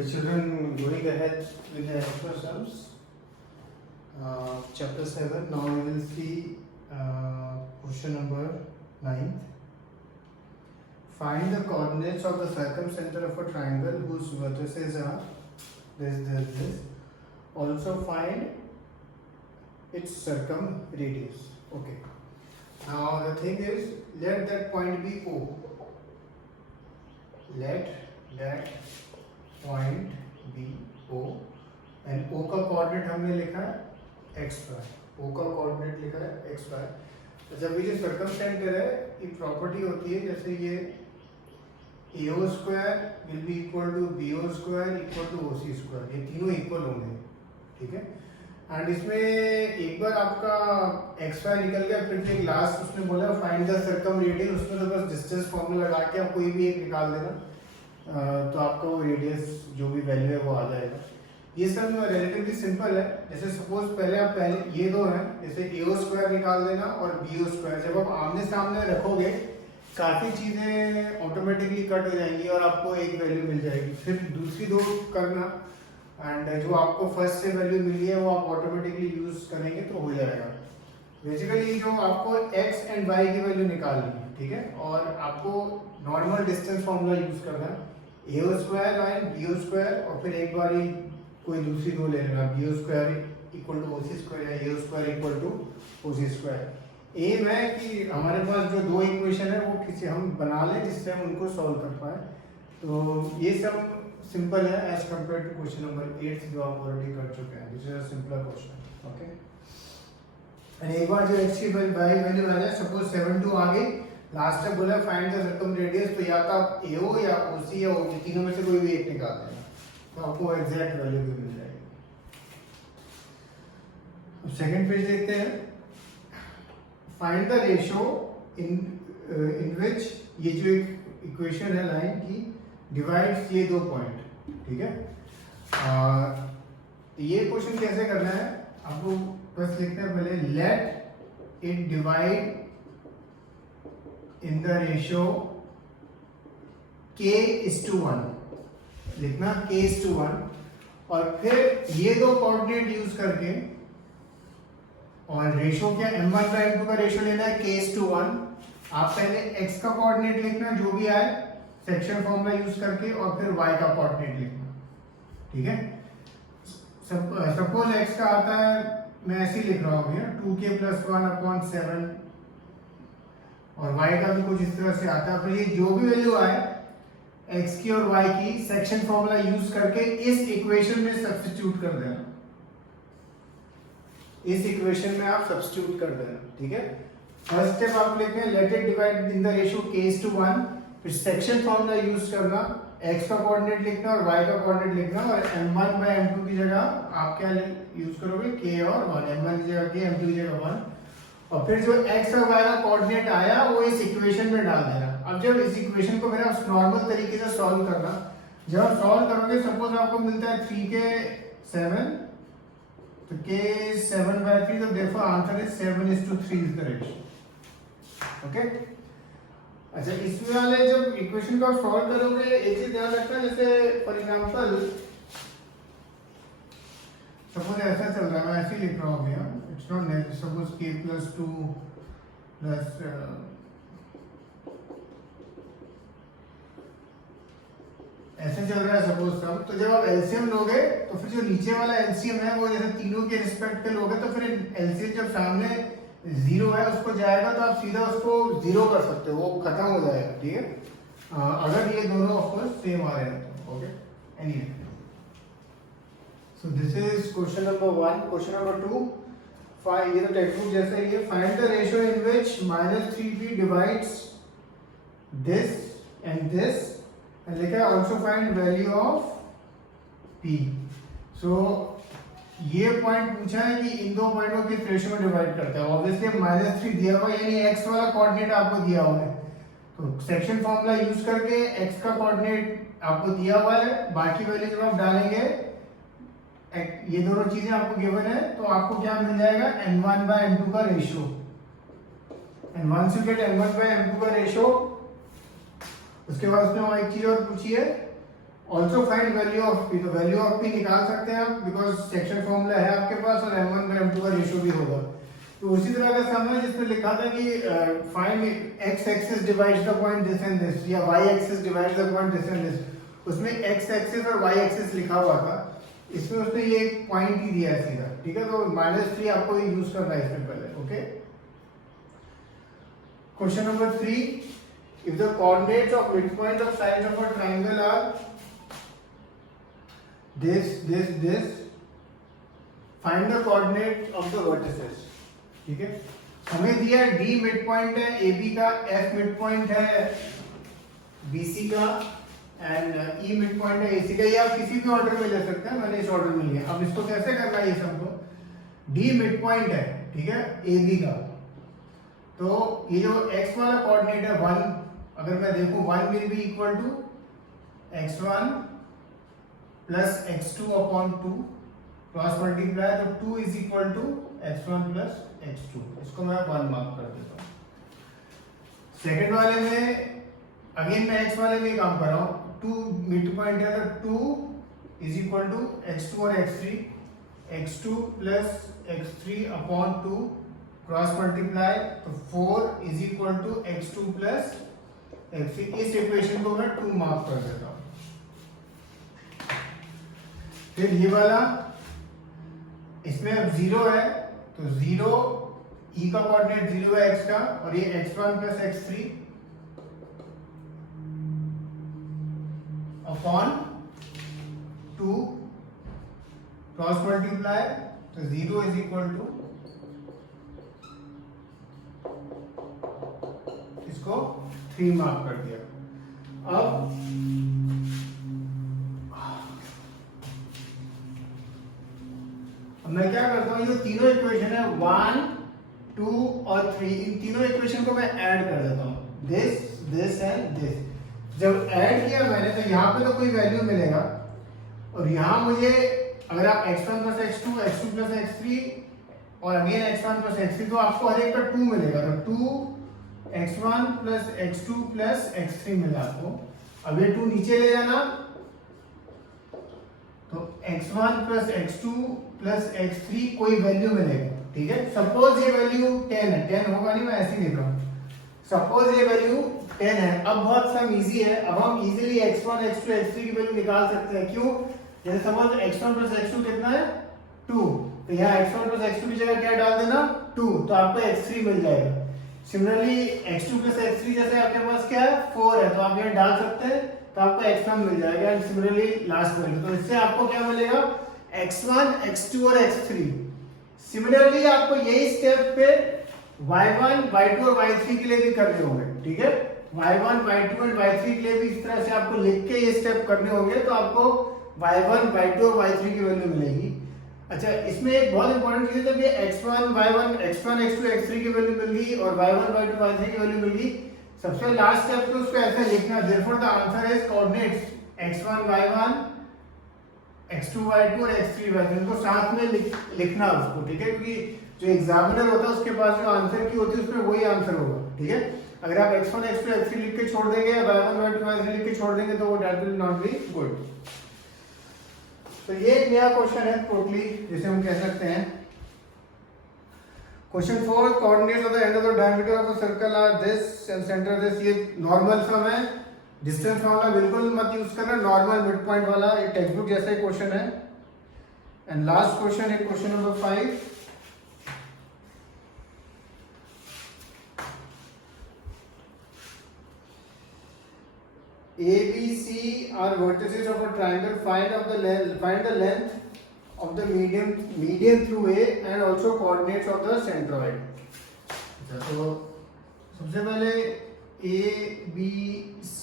Okay, children, going ahead with the exercises, chapter 7. Now we will see question number 9. Find the coordinates of the circumcenter of a triangle whose vertices are this. Also find its circumradius. Okay. Now the thing is, let that point be O. Let that point be O and O का coordinate हमने लिखा है x y. O का coordinate लिखा है x y. तो जब ये जो सर्कमसेंटर है, ये प्रॉपर्टी होती है जैसे ये AO square will be equal to BO square equal to OC square, ये तीनों इक्वल होंगे, ठीक है. एंड इसमें एक बार आपका एक्स वाई निकल गया, फिर जो लास्ट उसने बोला फाइंड द सर्कमरेडियस, उसमें तो बस डिस्टेंस फॉर्मूला लगा के आप कोई भी एक निकाल देना, तो आपका वो रेडियस जो भी वैल्यू है वो आ जाएगा. ये सब रिलेटिवली सिंपल है. जैसे सपोज पहले ये दो हैं, जैसे AO स्क्वायर निकाल देना और BO स्क्वायर, जब आप आमने सामने रखोगे काफ़ी चीज़ें ऑटोमेटिकली कट हो जाएंगी और आपको एक वैल्यू मिल जाएगी. फिर दूसरी दो करना एंड जो आपको फर्स्ट से वैल्यू मिली है वो आप ऑटोमेटिकली यूज करेंगे तो हो जाएगा. बेसिकली जो आपको x एंड y की वैल्यू निकालनी है, ठीक है, और आपको नॉर्मल डिस्टेंस फॉर्मूला यूज करना है, AO square and BO square, और फिर एक बार ही कोई दूसरी दो ले लेना, BO square equal to OC square या AO square equal to OC square. Aim है कि हमारे पास जो दो इक्वेशन है वो किसी हम बना लें जिससे हम उनको सॉल्व कर पाए. तो ये सब सिंपल है as compared to question number 8 जो आप ऑलरेडी कर चुके हैं. This is a simpler question. Okay, and एक बार जो x की वैल्यू आ जाए, सपोज 7 2 आ गई, लास्ट में बोला फाइंड द सर्कमरेडियस, तो या तो आप AO या OC या OB तीनों में से कोई भी एक निकाल देना तो आपको एग्जैक्ट वैल्यू भी मिल जाएगी. अब सेकंड पेज देखते हैं. फाइंड द रेशियो इन विच, ये जो एक इक्वेशन है लाइन की, डिवाइड्स ये दो पॉइंट, ठीक है. ये क्वेश्चन कैसे करना है आपको बस लिखना है पहले, let it divide in the ratio k:1 लिखना, k:1, और फिर ये दो कोऑर्डिनेट यूज करके, और रेशियो क्या, m1 का m2 का रेशियो लेना है k:1. आप पहले x का कोऑर्डिनेट लिखना जो भी आए सेक्शन फॉर्मूला यूज करके, और फिर y का कोऑर्डिनेट लिखना, ठीक है. सपोज x का आता है, मैं ऐसे ही लिख रहा हूँ भैया, 2k+1/7, और y का भी कुछ इस तरह से आता है. फिर ये जो भी वैल्यू आए x की और y की, सेक्शन फॉर्मूला यूज करके इस इक्वेशन में सब्स्टिट्यूट कर देना, इस इक्वेशन में आप सब्स्टिट्यूट कर देना, ठीक है. फर्स्ट स्टेप आप लिखते हैं let it divide in the ratio k:1, फिर सेक्शन फॉर्मूला यूज करना, x का कोऑर्डिनेट लिखना और y का कोऑर्डिनेट लिखना, और m1/m2 की जगह आप क्या यूज करोगे, k और 1, m1 की जगह k, m2 की जगह 1, और फिर जो x और y का कोऑर्डिनेट आया वो इस इक्वेशन में डाल देना. अब जब इस इक्वेशन को फिर आप नॉर्मल तरीके से सॉल्व करना, जब आप सॉल्व करोगे सपोज आपको मिलता है 3k7, तो k7/3, तो therefore answer is 7:3 is the ratio. Okay. अच्छा, इसमें वाले जब इक्वेशन को आप सॉल्व करोगे एक चीज ध्यान रखना, जैसे फॉर एग्जांपल सपोज ऐसा चल रहा है, मैं ऐसे ही लिख रहा हूँ भैया, it's not necessary, suppose k+2 plus ऐसे चल रहा है सपोज सब. तो जब आप एलसीएम लोगे तो फिर जो नीचे वाला एलसीएम है वो जैसे तीनों के रिस्पेक्ट पे लोगे, तो फिर एलसीएम जब सामने 0 है उसको जाएगा तो आप सीधा उसको 0 कर सकते हो, वो खत्म हो जाएगा, ठीक है, अगर ये दोनों ऑफ कोर्स सेम आ रहे हैं तो. Okay, anyway, so this is question number 1. Question number 2, find, ये तो टेक्स्ट जैसा ही है, find the ratio in which -3p divides this and this, लिखा है also find value of p. सो ये पॉइंट पूछा है कि इन दो पॉइंटों के रेशियो में डिवाइड करता है. ऑब्वियसली -3 दिया हुआ, यानी x वाला कोऑर्डिनेट आपको दिया हुआ है, तो सेक्शन फॉर्मूला यूज करके x का कोऑर्डिनेट आपको दिया हुआ है, बाकी वैल्यू जब आप डालेंगे, ये दोनों चीजें आपको गिवन है, तो आपको क्या मिल जाएगा, m1/m2 का ratio. And once you get m1/m2 का रेशियो, उसके बाद उसने और एक चीज और पूछी है, also find value of P, तो वैल्यू ऑफ पी निकाल सकते हैं आप बिकॉज सेक्शन फॉर्मूला है आपके पास और m1 पर m2 का रेशियो भी होगा। तो उसी तरह का सम है जिसमें लिखा था कि find x axis divides the point this and this या y axis divides the point this and this, उसमें x एक्सिस और y एक्सिस लिखा हुआ था, इसमें उसने ये एक पॉइंट ही दिया है सीधा, ठीक है। तो -3 आपको ये यूज करना है इसमें पहले, okay. Question number 3, if the coordinates of midpoint of sides of a triangle are this, find the coordinate of the vertices, ठीक है। हमें दिया D मिड पॉइंट है AB का, F मिड पॉइंट है BC का एंड E मिड पॉइंट है AC का। ये आप किसी भी ऑर्डर में ले सकते हैं, मैंने इस ऑर्डर में लिया। अब इसको कैसे करना है, ये सबको D मिड पॉइंट है, ठीक है, AB का, तो ये जो x वाला कोऑर्डिनेट है 1, अगर मैं देखूं 1 will be equal to x1 plus x2 upon 2 cross multiply, तो 2 is equal to x1 plus x2, इसको मैं 1 मार्क कर देता हूं। सेकंड वाले में अगेन मैं x वाले में काम कर रहा हूं, 2 मिड पॉइंट है तो 2 इज इक्वल टू x2 और x3, x2 plus x3 upon 2 cross multiply, तो 4 is equal to x2 plus x3। इस इक्वेशन को मैं 2 मार्क कर देता हूं। फिर ये वाला, इसमें अब 0 है तो 0 e का कोऑर्डिनेट 0 है x का, और ये x1 plus x3 upon 2 cross multiply, तो 0 इज इक्वल टू, इसको 3 मार्क कर दिया। अब मैं क्या करता हूं, ये तीनों इक्वेशन है 1, 2 और 3, इन तीनों इक्वेशन को मैं ऐड कर देता हूं, दिस एंड दिस। जब ऐड किया मैंने तो यहाँ पे तो कोई वैल्यू मिलेगा, और यहाँ मुझे अगर आप x1 plus x2, x2 plus x3 और अगेन x1 प्लस x3, तो आपको हर एक का 2 मिलेगा, तो 2 x1 plus x2 plus x3 मिला आपको। अब ये 2 नीचे ले जाना, तो x1 plus x2 plus x3 कोई वैल्यू मिलेगा, ठीक है। सपोज ये वैल्यू 10 है, 10 होगा नहीं, मैं ऐसे ही लिख रहा हूँ, सपोज ये वैल्यू 10 है। अब बहुत सम इजी है, अब हम इजीली x1 x2 x3 की वैल्यू निकाल सकते हैं। क्यों? जैसे सपोज x1 प्लस x2 कितना है 2, तो यहाँ x1 प्लस x2 की जगह क्या डाल देना 2, तो आपको x3 मिल जाएगा। सिमिलरली x2 प्लस x3 जैसे आपके पास क्या है 4 है, तो आप यहाँ डाल सकते हैं, तो आपको x1 मिल जाएगा। एंड सिमिलरली लास्ट वैल्यू, तो इससे आपको क्या मिलेगा x1 x2 और x3। सिमिलरली आपको यही स्टेप पे y1 y2 और y3 के लिए भी करने होंगे, ठीक है। y1 y2 और y3 के लिए भी इस तरह से आपको लिख के ये स्टेप करने होंगे, तो आपको y1 y2 और y3 की वैल्यू मिलेगी। अच्छा, इसमें एक बहुत इंपॉर्टेंट चीज है, जब ये x1 y1 x1 x2 x3 की वैल्यू मिल गई और y1 y2 y3 की वैल्यू मिल गई, सबसे लास्ट स्टेप पे उसको ऐसे लिखना, therefore the answer is coordinates x1 y1 x2 y2 और x3 y3, इनको साथ में लिखना उसको, ठीक है, क्योंकि जो एग्जामिनर होता है उसके पास जो आंसर की होती है उसमें वही आंसर होगा, ठीक है। अगर आप x1 x2 x3 लिख के छोड़ देंगे या y1 y2 y3 लिख के छोड़ देंगे तो वो that will not be good. तो ये एक नया क्वेश्चन है टोटली, जिसे हम कह सकते हैं question 4, coordinates of the end of the diameter of the circle are this end centre this. ये नॉर्मल सम है, डिस्टेंस वाला बिल्कुल मत यूज करना, नॉर्मल मिड पॉइंट वाला एक टेक्स्ट बुक जैसा ही क्वेश्चन है। एंड लास्ट क्वेश्चन है question number 5, ABC are vertices of a triangle. Find the length of the median through A and also coordinates of the centroid. तो सबसे पहले ABC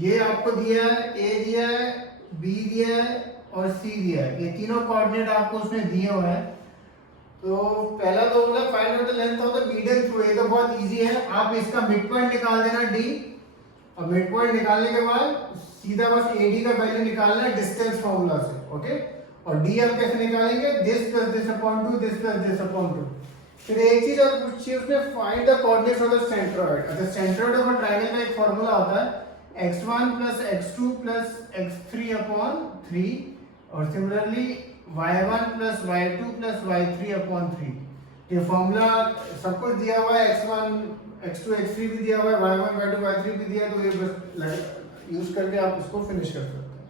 ये आपको दिया है, A दिया है, B दिया है और C दिया है, ये तीनों कोऑर्डिनेट आपको उसने दिए हुए हैं। तो पहला तो होगा find out the length of the median through a, तो बहुत इजी है, आप इसका मिड पॉइंट निकाल देना D, और मिड पॉइंट निकालने के बाद सीधा बस AD का वैल्यू निकालना है डिस्टेंस फार्मूला से, ओके। और D आप कैसे निकालेंगे, this plus this upon 2, this plus this upon 2। फिर एक चीज और पूछिए उसने, find the coordinates of the centroid. अच्छा, सेंट्रोइड ऑफ अ ट्रायंगल का एक फार्मूला होता है x1 plus x2 plus x3 upon 3 और similarly y1 plus y2 plus y3 upon 3। ये फॉर्मूला सब कुछ दिया हुआ है, x1 x2 x3 भी दिया हुआ है, y1 y2 y3 भी दिया है, तो ये बस यूज करके आप इसको फिनिश कर सकते हैं।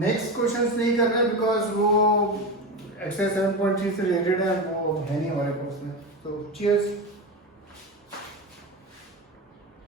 नेक्स्ट क्वेश्चंस नहीं कर रहे बिकॉज वो एक्सरसाइज 7.3 से रिलेटेड है, वो है नहीं हमारे कोर्स में। तो चीयर्स।